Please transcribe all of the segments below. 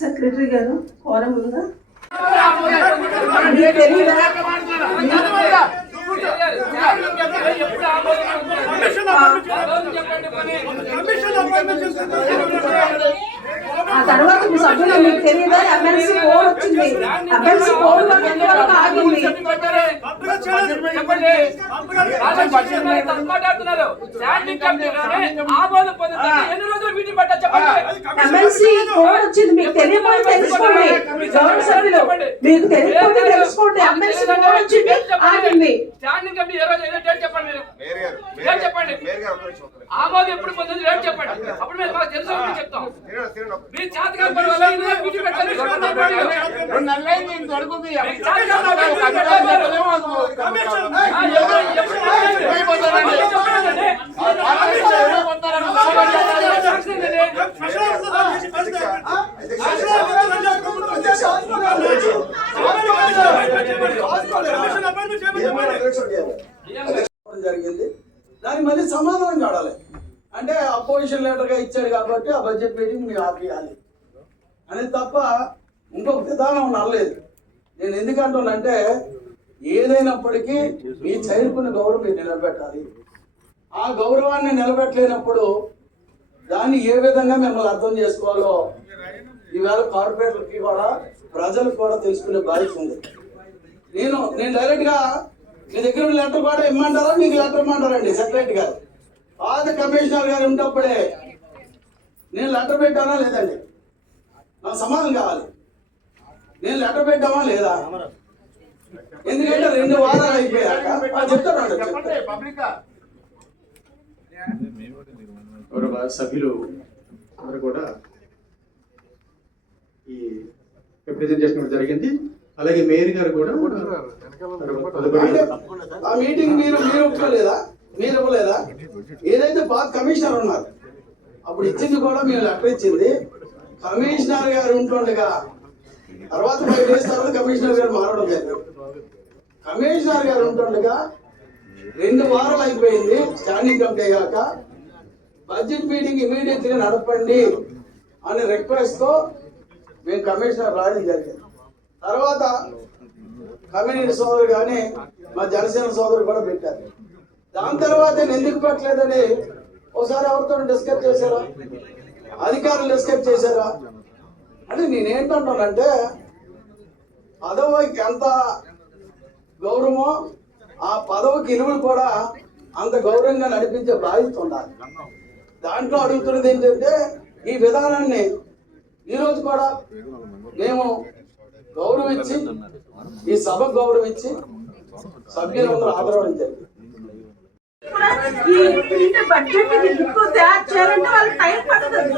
Secretary గారు quorum ఉందా? ఆ తర్వాత మీ సభ్యులు మీకు తెలియదా? ఎమ్మెల్సీ కోడ్ వచ్చింది. ఎమ్మెల్సీ కోడ్ ఎంతవరకు ఆగింది? ఎమ్మెల్సీ కోడ్ వచ్చింది. మీకు తెలియకపోతే తెలుసుకోండి. గౌరవ సభ్యులు మీకు తెలియకపోతే తెలుసుకోండి. ఎమ్మెల్సీ కోడ్ వచ్చింది, ఆగింది. చెప్పండి ఆమోదం ఎప్పుడు పొందింది రేట్ చెప్పండి. అప్పుడు మేము మాకు తెలుసు చెప్తాం. మీ జాతకాల పర్వాలేదు జరిగింది. దానికి మళ్ళీ సమాధానం కావాలి. అంటే అపోజిషన్ లీడర్గా ఇచ్చాడు కాబట్టి ఆ బడ్జెట్ మీటింగ్ మీరు ఆపేయాలి అనేది తప్ప ఇంకొక విధానం నడలేదు. నేను ఎందుకంటానంటే ఏదైనప్పటికీ మీ చైర్కున్న గౌరవం మీరు నిలబెట్టాలి. ఆ గౌరవాన్ని నిలబెట్టలేనప్పుడు దాన్ని ఏ విధంగా మిమ్మల్ని అర్థం చేసుకోవాలో ఈవేళ కార్పొరేటర్కి కూడా ప్రజలకు కూడా తెలుసుకునే బాధ్యత ఉంది. నేను డైరెక్ట్గా మీ దగ్గర లెటర్ కూడా ఇమ్మంటారా, మీకు లెటర్ ఇమ్మంటారండి సెక్రటరీ గారు? పాత కమిషనర్ గారు ఉన్నప్పుడే నేను లెటర్ పెట్టానా లేదండి? నాకు సమాధానం కావాలి. నేను లెటర్ పెట్టామా లేదా? ఎందుకంటే 2 వారాలు అయిపోయాక చెప్తాను. సభ్యులు అందరూ కూడా ఈ రిప్రజెంటేషన్ జరిగింది. అలాగే మేయర్ గారు కూడా ఆ మీటింగ్ మీరు ఒప్పుకోలేదా? మీరు ఇవ్వలేదా? ఏదైతే పాత కమిషనర్ ఉన్నారు అప్పుడు ఇచ్చింది కూడా మేము లెటర్ ఇచ్చింది. కమిషనర్ గారు ఉంటుండగా తర్వాత 5 days తర్వాత కమిషనర్ గారు మారడం జరిగింది. కమిషనర్ గారు ఉంటుండగా 2 వారాలు అయిపోయింది. స్టాండింగ్ కమిటీ అయ్యాక బడ్జెట్ మీటింగ్ ఇమీడియట్గా నడపండి అనే రిక్వెస్ట్ తో మేము కమిషనర్ రావడం జరిగింది. తర్వాత కమ్యూనిటీ సోదరు కానీ మా జనసేన సోదరు కూడా పెట్టారు. దాని తర్వాత నేను ఎందుకు పెట్టలేదని ఒకసారి ఎవరితో డిస్కస్ చేశారా? అధికారులు డిస్కస్ చేశారా? అంటే నేనేంటంటానంటే పదవికి ఎంత గౌరవమో ఆ పదవికి ఇలువలు కూడా అంత గౌరవంగా నడిపించే బాధ్యత ఉండాలి. దాంట్లో అడుగుతున్నది ఏంటంటే ఈ విధానాన్ని ఈరోజు కూడా మేము గౌరవించి ఈ సభకు గౌరవించి సభ్యులందరూ ఆదరవడం జరిగింది. బడ్జెట్ తయారు చేయాలంటే వాళ్ళకి టైం పడుతుంది.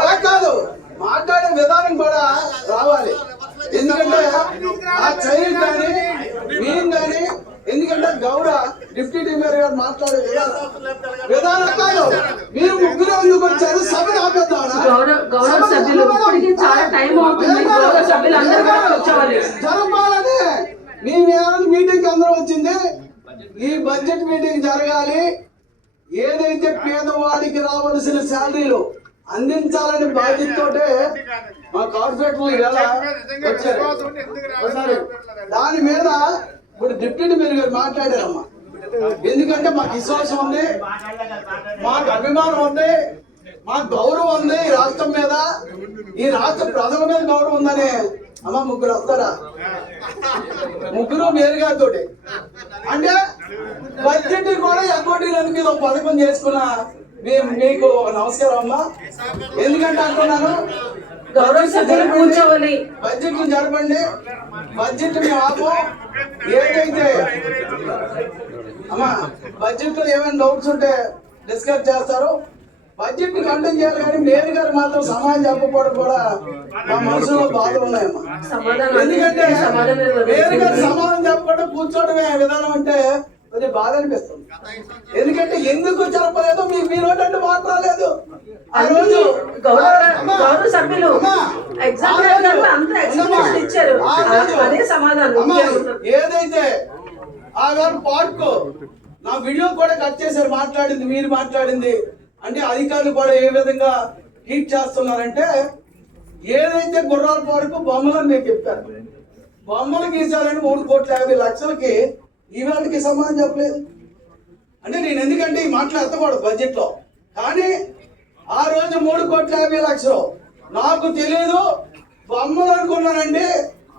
అలా కాదు, మాట్లాడే విధానం కూడా రావాలి. ఎందుకంటే ఆ చైర్ కానీ మేము కానీ ఎందుకంటే గౌరవ డిప్యూటీ మేయర్ గారు మాట్లాడే విధానం కాదు. మీరు ముగ్గురు ఎందుకు వచ్చారు? సభను ఆపేద్దాం. గౌరవ సభ్యులు ఇప్పటికీ చాలా టైం అవుతుంది. గౌరవ సభ్యులు అందరూ కూడా కూర్చోవాలి. జరపాలని మేము మీటింగ్ అందరూ వచ్చింది. ఈ బడ్జెట్ మీటింగ్ జరగాలి. ఏదైతే పేదవాడికి రావాల్సిన శాలరీలు అందించాలని బాధ్యతతోటే మా కార్పొరేటర్లు ఇలా వచ్చారు. దాని మీద ఇప్పుడు డిప్యూటీ మేయర్ గారు మాట్లాడారమ్మా. ఎందుకంటే మాకు విశ్వాసం ఉంది, మాకు అభిమానం ఉంది, మాకు గౌరవం ఉంది ఈ రాష్ట్రం మీద, ఈ రాష్ట్ర ప్రజల మీద గౌరవం ఉందని. అమ్మ ముగ్గురు వస్తారా? ముగ్గురు మేయర్ గారితో అంటే బడ్జెట్ కూడా ఎగ్గొట్టడానికి మీద ఒక పథకం చేసుకున్న మీకు నమస్కారం అమ్మా. ఎందుకంటే అంటున్నాను, గౌరవ సభ్యులు కూర్చోవాలి. బడ్జెట్ జరపండి. బడ్జెట్ మేము ఆపం. ఏదైతే అమ్మా బడ్జెట్ లో ఏమైనా డౌట్స్ ఉంటే డిస్కస్ చేస్తారు. బడ్జెట్ ని కంటెంట్ చేయాలి, కానీ మేయర్ గారు మాత్రం సమాధానం చెప్పకపోవడం కూడా మా మనసులో బాధలు ఉన్నాయమ్మా. ఎందుకంటే మేయర్ గారు సమాధానం చెప్పకుండా కూర్చోవడమే విధానం అంటే కొంచెం బాధ అనిపిస్తుంది. ఎందుకంటే ఎందుకు జరపలేదు మీరు అంటే మాట్లాడలేదు. ఆ రోజు గౌరవ సభ్యులు ఇచ్చారు, అదే సమాధానం. ఏదైతే ఆ గారు పార్క్ నా వీడియో కూడా కట్ చేశారు, మాట్లాడింది మీరు మాట్లాడింది అంటే అధికారులు కూడా ఏ విధంగా ట్రీట్ చేస్తున్నారంటే, ఏదైతే గుర్రాల పార్కు బొమ్మలని మీరు చెప్పారు, బొమ్మలు గీసాలని 3,50,00,000కి ఈవేళకి సమాధానం చెప్పలేదు. అంటే నేను ఎందుకంటే ఈ మాటలు ఎత్తకూడదు బడ్జెట్ లో, కానీ ఆ రోజు 3,50,00,000 నాకు తెలియదు, బొమ్మలు అనుకున్నానండి.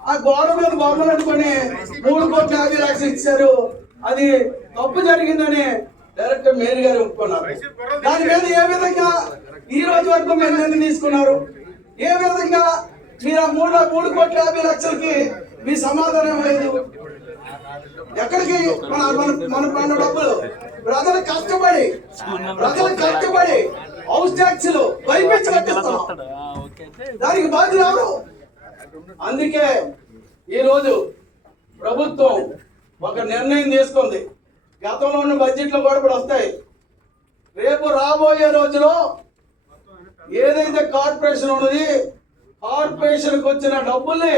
ఆ గోడ మీద బొమ్మలు అనుకుని 3,50,00,000 ఇచ్చారు. అది తప్పు జరిగిందని డైరెక్టర్ మేయర్ గారు ఒప్పుకున్నారు. దాని మీద ఏ విధంగా ఈ రోజు వరకు మీరు నిర్ణయం తీసుకున్నారు? ఏ విధంగా మీరు ఆ 3,50,00,000కి మీ సమాధానం లేదు? ఎక్కడికి మన డబ్బులు ప్రజలు కష్టపడి హౌస్ ట్యాక్స్లు భయపించి కట్టిస్తున్నాం, దానికి బాధ్యత ఎవరు? అందుకే ఈ రోజు ప్రభుత్వం ఒక నిర్ణయం తీసుకుంది. గతంలో ఉన్న బడ్జెట్లో కూడా ఇప్పుడు వస్తాయి. రేపు రాబోయే రోజులో ఏదైతే కార్పొరేషన్ ఉన్నది, కార్పొరేషన్కి వచ్చిన డబ్బుల్ని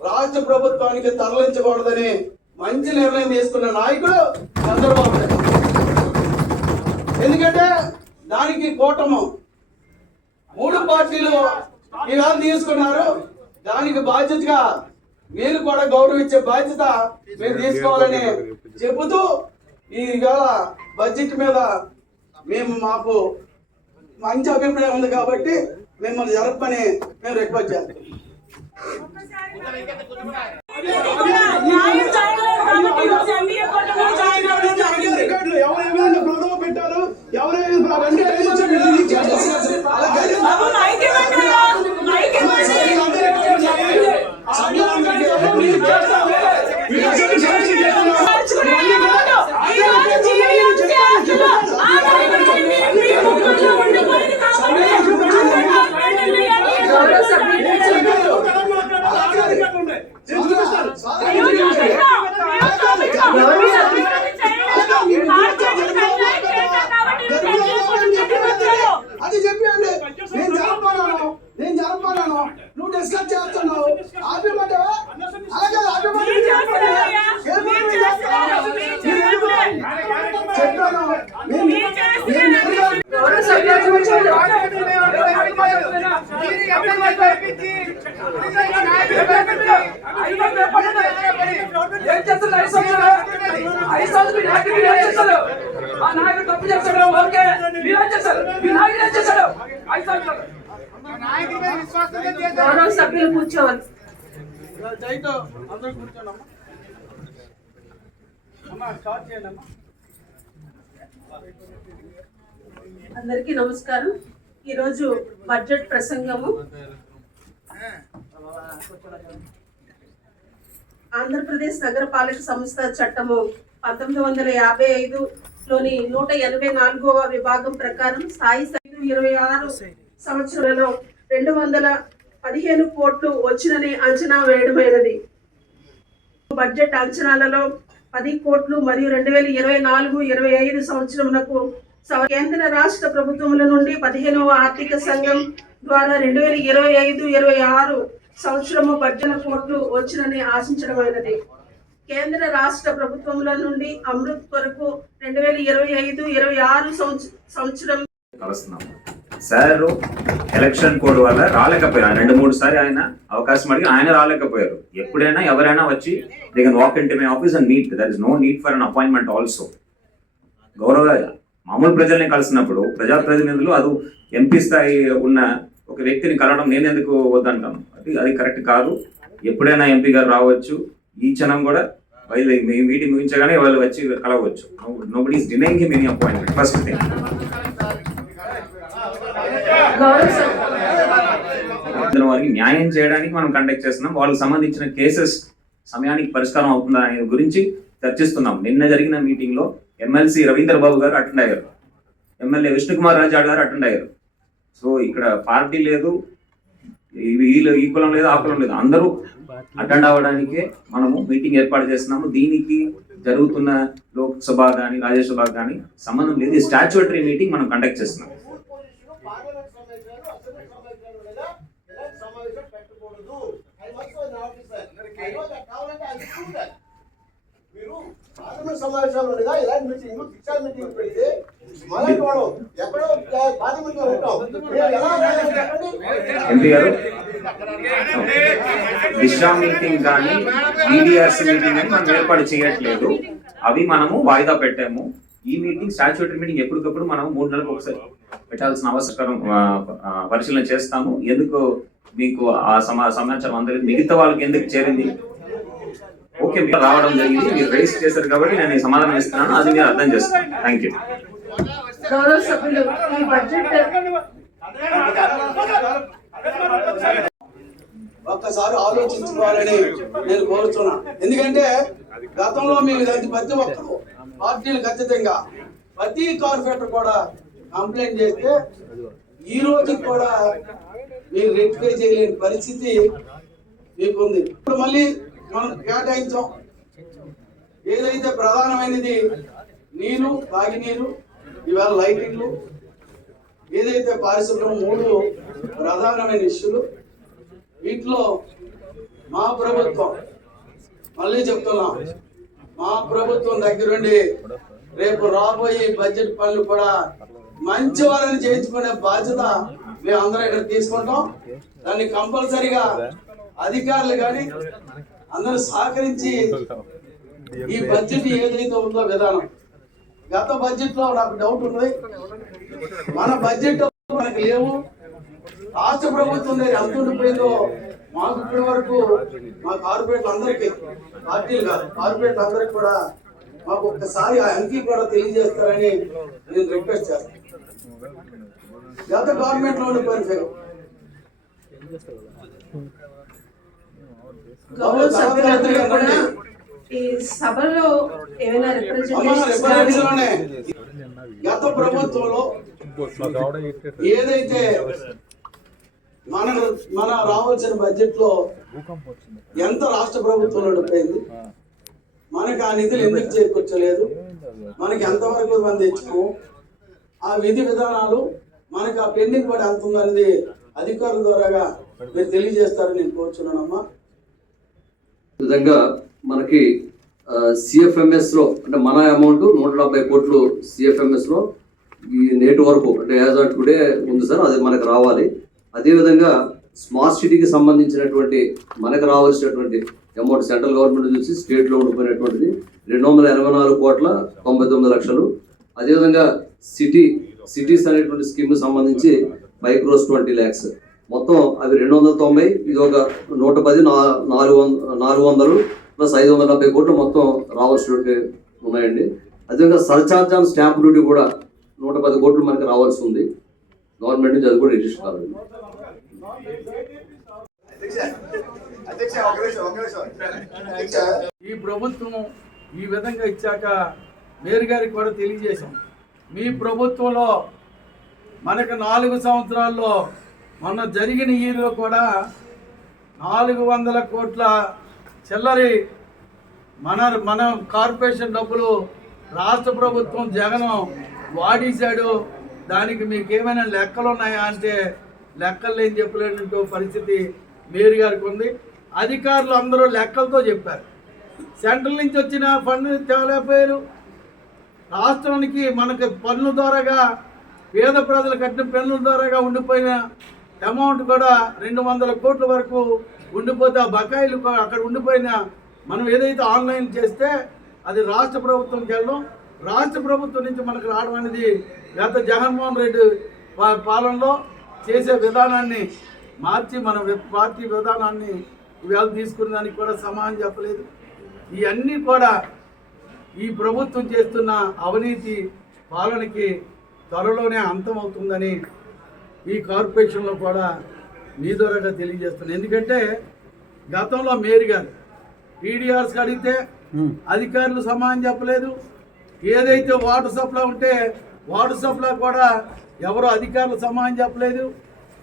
రాష్ట్ర ప్రభుత్వానికి తరలించకూడదని మంచి నిర్ణయం తీసుకున్న నాయకుడు చంద్రబాబు నాయుడు. ఎందుకంటే దానికి కూటమి 3 పార్టీలు ఇవాళ తీసుకున్నారు. దానికి బాధ్యతగా మీరు కూడా గౌరవించే బాధ్యత మీరు తీసుకోవాలని చెబుతూ, ఈవేళ బడ్జెట్ మీద మాకు మంచి అభిప్రాయం ఉంది కాబట్టి మిమ్మల్ని జరపని మేము రిక్వెస్ట్ చేస్తాం. ఎవరైనా ప్రథమ పెట్టారు, అది చెప్పండి. నేను జరపాలను నువ్వు డిస్కస్ చేస్తున్నావు, ఆపేమంటావా? అలాగే గౌరవ సభ్యులు కూర్చోవాలి. అందరూ కూర్చోండి అమ్మా. స్టార్ట్ చేయండి అమ్మా. అందరికీ నమస్కారం. ఈరోజు బడ్జెట్ ప్రసంగము ఆంధ్రప్రదేశ్ నగరపాలక సంస్థ చట్టము 1955లోని 184వ విభాగం ప్రకారం స్థాయి 26 సంవత్సరాలలో 215 కోట్లు వచ్చినని అంచనా వేయడమైనది. బడ్జెట్ అంచనాలలో 10 కోట్లు మరియు 2024-25 సంవత్సరమునకు కేంద్ర రాష్ట్ర ప్రభుత్వముల నుండి 15వ ఆర్థిక సంఘం ద్వారా 2025-26 సంవత్సరము 18 కోట్లు వచ్చినని ఆశించడమైనది. కేంద్ర రాష్ట్ర ప్రభుత్వముల నుండి అమృత్ కొరకు 2025-26 సంవత్సరం కలుస్తున్నాము. సార్ ఎలక్షన్ కోడ్ వల్ల రాలేకపోయారు. 2-3 సారి ఆయన అవకాశం అడిగి ఆయన రాలేకపోయారు. ఎప్పుడైనా ఎవరైనా వచ్చి they can walk in to my office and meet. There is no need for an appointment also. గౌరవ మామూలు ప్రజల్ని కలిసినప్పుడు ప్రజాప్రతినిధులు అది ఎంపీ స్థాయి ఉన్న ఒక వ్యక్తిని కలవడం నేను ఎందుకు వద్దంటాను? అది కరెక్ట్ కాదు. ఎప్పుడైనా ఎంపీ గారు రావచ్చు. ఈ క్షణం కూడా మీటింగ్ ముగించగానే వాళ్ళు వచ్చి కలవచ్చు. Nobody is denying him any appointment. First thing వారికి న్యాయం చేయడానికి మనం కండక్ట్ చేస్తున్నాం. వాళ్ళకి సంబంధించిన కేసెస్ సమయానికి పరిష్కారం అవుతుందా అనే గురించి చర్చిస్తున్నాం. నిన్న జరిగిన మీటింగ్ లో ఎమ్మెల్సీ రవీంద్ర బాబు గారు అటెండ్ అయ్యారు. ఎమ్మెల్యే విష్ణుకుమార్ రాజాడ్ గారు అటెండ్ అయ్యారు. సో ఇక్కడ పార్టీ లేదు, ఈ కులం లేదు, ఆ కులం లేదు, అందరూ అటెండ్ అవ్వడానికే మనము మీటింగ్ ఏర్పాటు చేస్తున్నాము. దీనికి జరుగుతున్న లోక్సభ కానీ రాజ్యసభ కానీ సంబంధం లేదు. స్టాచ్యుటరీ మీటింగ్ మనం కండక్ట్ చేస్తున్నాం. సమావేశాలు ఉండగా ఇలాంటి మీటింగ్ శిక్షా మీటింగ్ పెడితే ఎంపీ గారు దిశా మీటింగ్ కానీ ఈడీఆర్సీ మీటింగ్ అని మనం ఏర్పాటు చేయట్లేదు. అవి మనము వాయిదా పెట్టాము. ఈ మీటింగ్ స్టాచ్యుటరీ మీటింగ్ ఎప్పటికప్పుడు మనం 3 నెలలకు ఒకసారి పెట్టాల్సిన అవసరం పరిశీలన చేస్తాము. ఎందుకు మీకు ఆ సమాచారం అందరికి మిగతా వాళ్ళకి ఎందుకు చేరింది? ఓకే, మీరు రావడం జరిగింది, మీరు రైస్ చేశారు కాబట్టి నేను ఈ సమాధానం ఇస్తున్నాను. అది మీరు అర్థం చేస్తాను. Thank you. గౌరవ సభ్యులు, ఈ బడ్జెట్ ఒక్కసారి ఆలోచించుకోవాలని నేను కోరుతున్నాను. ఎందుకంటే గతంలో మీరు ప్రతి ఒక్కరు పార్టీలు ఖచ్చితంగా ప్రతి కార్పొరేటర్ కూడా కంప్లైంట్ చేస్తే ఈ రోజుకి కూడా మీరు రెక్టిఫై చేయలేని పరిస్థితి మీకుంది. ఇప్పుడు మళ్ళీ మనం కేటాయించాం. ఏదైతే ప్రధానమైనది నీరు, తాగినీరు, ఇవాళ లైటింగ్లు, ఏదైతే పారిశుభ్రం 3 ప్రధానమైన ఇష్యూలు. వీటిలో మా ప్రభుత్వం, మళ్ళీ చెప్తున్నాం, మా ప్రభుత్వం దగ్గరుండి రేపు రాబోయే బడ్జెట్ పనులు కూడా మంచి వాళ్ళని చేయించుకునే బాధ్యత మేము అందరం ఇక్కడ తీసుకుంటాం. దాన్ని కంపల్సరిగా అధికారులు కానీ అందరూ సహకరించి ఈ బడ్జెట్ ఏదైతే ఉందో విధానం, గత బడ్జెట్ లో నాకు డౌట్ ఉంది, మన బడ్జెట్ మనకు లేవు. రాష్ట్ర ప్రభుత్వం దగ్గర ఎంత ఉండిపోయిందో మాకు ఇప్పటి వరకు మా కార్పొరేట్లు అందరికీ, పార్టీలు కాదు కార్పొరేట్లు అందరికి కూడా మాకు ఒక్కసారి ఆ అంకీ కూడా తెలియజేస్తారని నేను రిక్వెస్ట్ చేస్తాను. గత గవర్నమెంట్ లో ఉండిపోయిన గౌరవ సభ్యులందరూ కూడా ఈ సభలో ఏమైనా రిప్రజెంటేషన్ గత ప్రభుత్వంలో ఏదైతే మన రావాల్సిన బడ్జెట్ లో ఎంత రాష్ట్ర ప్రభుత్వంలో ఉండిపోయింది, మనకి ఆ నిధులు ఎందుకు చేకూర్చలేదు, మనకి ఎంతవరకు మనం తెచ్చుకోము, ఆ విధి విధానాలు మనకి ఆ పెండింగ్ కూడా ఎంత ఉందనేది అధికారుల ద్వారాగా మీరు తెలియజేస్తారని నేను కోరుచున్నానమ్మా. విధంగా మనకి సిఎఫ్ఎంఎస్ లో అంటే మన అమౌంట్ 170 కోట్లు సిఎఫ్ఎంఎస్ లో ఈ నేటి వరకు అంటే యాజ్ ఆన్ టుడే ఉంది సార్. అది మనకు రావాలి. అదేవిధంగా స్మార్ట్ సిటీకి సంబంధించినటువంటి మనకు రావాల్సినటువంటి అమౌంట్ సెంట్రల్ గవర్నమెంట్ చూసి స్టేట్ లో ఉండిపోయినటువంటిది 284,99,00,000. అదేవిధంగా సిటీస్ అనేటువంటి స్కీమ్ సంబంధించి 5 crores 20 lakhs. మొత్తం అవి 290, ఇది ఒక 110, 400 ప్లస్ 570 కోట్లు మొత్తం రావాల్సినటువంటి ఉన్నాయండి. అదేవిధంగా సర్చార్జ్ ఆన్ స్టాంప్ డ్యూటీ కూడా 110 కోట్లు మనకి రావాల్సి ఉంది గవర్నమెంట్ నుంచి. అది కూడా రిజిస్టర్ కావాలి. ఈ ప్రభుత్వం ఈ విధంగా ఇచ్చాక మేయర్ గారికి కూడా తెలియజేశాం, మీ ప్రభుత్వంలో మనకు 4 సంవత్సరాల్లో మొన్న జరిగిన ఇయర్లో కూడా 400 కోట్ల చిల్లరి మన కార్పొరేషన్ డబ్బులు రాష్ట్ర ప్రభుత్వం జగన్ వాడేశాడు. దానికి మీకు ఏమైనా లెక్కలు ఉన్నాయా అంటే లెక్కలు ఏం చెప్పలేనట్టు పరిస్థితి మేయర్ గారికి ఉంది. అధికారులు అందరూ లెక్కలతో చెప్పారు. సెంట్రల్ నుంచి వచ్చిన ఫండ్ తేలేకపోయారు. రాష్ట్రానికి మనకి పన్నుల ద్వారాగా పేద ప్రజలు కట్టిన పన్నుల ద్వారాగా ఉండిపోయిన అమౌంట్ కూడా 200 కోట్ల వరకు ఉండిపోతే ఆ బకాయిలు అక్కడ ఉండిపోయిన మనం ఏదైతే ఆన్లైన్ చేస్తే అది రాష్ట్ర ప్రభుత్వంకి వెళ్ళడం, రాష్ట్ర ప్రభుత్వం నుంచి మనకు రావడం అనేది గత జగన్మోహన్ రెడ్డి పాలనలో చేసే విధానాన్ని మార్చి మన పార్టీ విధానాన్ని ఇవాళ తీసుకున్న దానికి కూడా సమానం చెప్పలేదు. ఇవన్నీ కూడా ఈ ప్రభుత్వం చేస్తున్న అవినీతి పాలనకి త్వరలోనే అంతమవుతుందని ఈ కార్పొరేషన్లో కూడా మీ ద్వారా తెలియజేస్తున్నాను. ఎందుకంటే గతంలో మేయర్ గారు టీడీఆర్స్కి అడిగితే అధికారులు సమానం చెప్పలేదు. ఏదైతే వాటర్ సప్లై ఉంటే వాటర్ సప్లై కూడా ఎవరు అధికారులు సమానం చెప్పలేదు.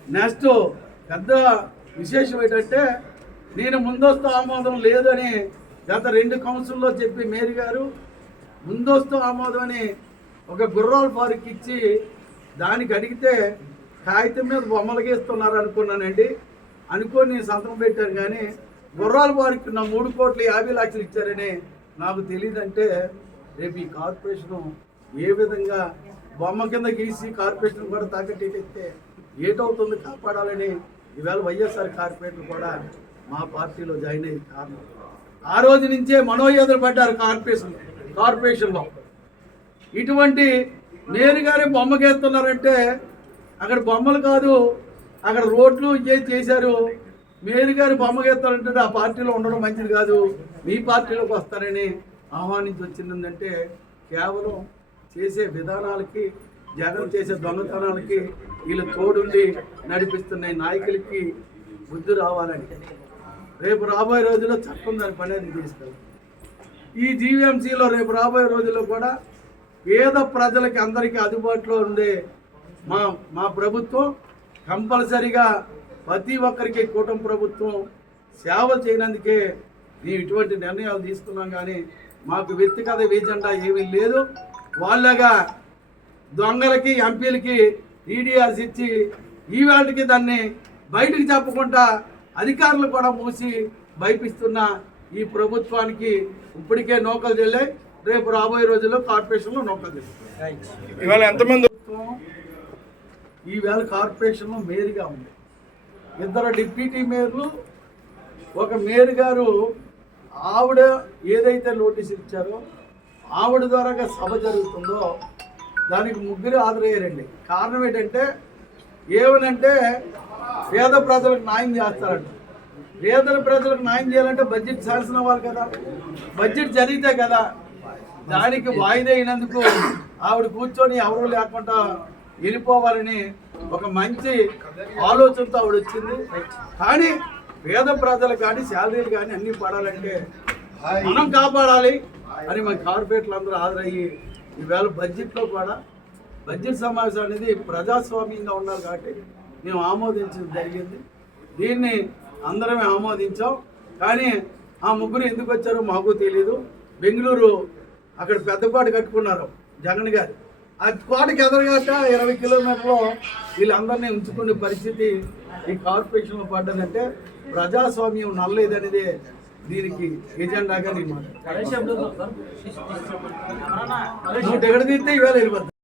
నెక్స్ట్ పెద్ద విశేషం ఏంటంటే నేను ముందస్తు ఆమోదం లేదని గత 2 కౌన్సిల్లో చెప్పి మేయర్ గారు ముందస్తు ఆమోదం అని ఒక గుర్రాల పార్క్ ఇచ్చి దానికి అడిగితే కాగితం మీద బొమ్మలు గీస్తున్నారు అనుకున్నానండి. అనుకొని సంతకం పెట్టారు. కానీ గుర్రాల పార్క్ నా 3,50,00,000 ఇచ్చారని నాకు తెలియదంటే రేపు ఈ కార్పొరేషను ఏ విధంగా బొమ్మ కింద గీసి కార్పొరేషన్ కూడా తాకట్టేస్తే ఏటవుతుంది కాపాడాలని ఈవేళ వైఎస్ఆర్ కార్పొరేటర్ కూడా మా పార్టీలో జాయిన్ అయ్యే కారణం. ఆ రోజు నుంచే మనోయోధులు పడ్డారు కార్పొరేషన్లో. ఇటువంటి మేయర్ గారే బొమ్మ గీస్తున్నారంటే అక్కడ బొమ్మలు కాదు, అక్కడ రోడ్లు చేశారు. మేయర్ గారు బొమ్మ గీస్తారంటే ఆ పార్టీలో ఉండడం మంచిది కాదు, మీ పార్టీలోకి వస్తారని ఆహ్వానించి వచ్చిందంటే కేవలం చేసే విధానాలకి, జగన్ చేసే దొంగతనాలకి వీళ్ళు తోడుండి నడిపిస్తున్న నాయకులకి బుద్ధి రావాలని రేపు రాబోయే రోజుల్లో చట్టం దాని పని అది తీసుకెళ్తాం. ఈ జీవీఎంసీలో రేపు రాబోయే రోజుల్లో కూడా పేద ప్రజలకి అందరికీ అందుబాటులో ఉండే మా ప్రభుత్వం కంపల్సరిగా ప్రతి ఒక్కరికి కూటమి ప్రభుత్వం సేవ చేయనందుకే మేము ఇటువంటి నిర్ణయాలు తీసుకున్నాం. కానీ మాకు వ్యక్తిగత ఎజెండా ఏమీ లేదు. వాళ్ళగా దొంగలకి ఎంపీలకి టీడీఆర్స్ ఇచ్చి ఈవేళకి దాన్ని బయటికి చెప్పకుండా అధికారులు కూడా మూసి భయపిస్తున్న ఈ ప్రభుత్వానికి ఇప్పటికే నౌకలు చెల్లాయి. రేపు రాబోయే రోజుల్లో కార్పొరేషన్లో నౌకలు చెల్లాయి. ఇవాళ ఎంతమంది ఈవేళ కార్పొరేషన్లో మేయర్గా ఉంది, 2 డిప్యూటీ మేయర్లు, ఒక మేయర్ గారు. ఆవిడ ఏదైతే నోటీస్ ఇచ్చారో ఆవిడ ద్వారా సభ జరుగుతుందో దానికి 3 హాజరయ్యారండి. కారణం ఏంటంటే ఏమనంటే పేద ప్రజలకు న్యాయం చేస్తారంట. పేద ప్రజలకు న్యాయం చేయాలంటే బడ్జెట్ శాంక్షన్ అవ్వాలి కదా, బడ్జెట్ జరిగితే కదా. దానికి వాయిదా అయినందుకు ఆవిడ కూర్చొని ఎవరు లేకుండా వెళ్ళిపోవాలని ఒక మంచి ఆలోచనతో ఆవిడ వచ్చింది. కానీ పేద ప్రజలు కానీ శాలరీలు కానీ అన్నీ పడాలంటే మనం కాపాడాలి అని మన కార్పొరేట్లు అందరూ హాజరయ్యి ఈవేళ బడ్జెట్లో కూడా బడ్జెట్ సమావేశం అనేది ప్రజాస్వామ్యంగా ఉన్నారు కాబట్టి మేము ఆమోదించడం జరిగింది. దీన్ని అందరమే ఆమోదించాం. కానీ ఆ 3 ఎందుకు వచ్చారో మాకు తెలియదు. బెంగళూరు అక్కడ పెద్దపాటు కట్టుకున్నారు జగన్ గారు. ఆ కోటకి ఎదురుగాట 20 కిలోమీటర్లో వీళ్ళందరినీ ఉంచుకునే పరిస్థితి ఈ కార్పొరేషన్లో పడ్డదంటే ప్రజాస్వామ్యం నల్లేదనేదే దీనికి ఎజెండాగా నేను మాట. నువ్వు ఎక్కడ తీస్తే ఇవాళ వెళ్ళిపోతాను.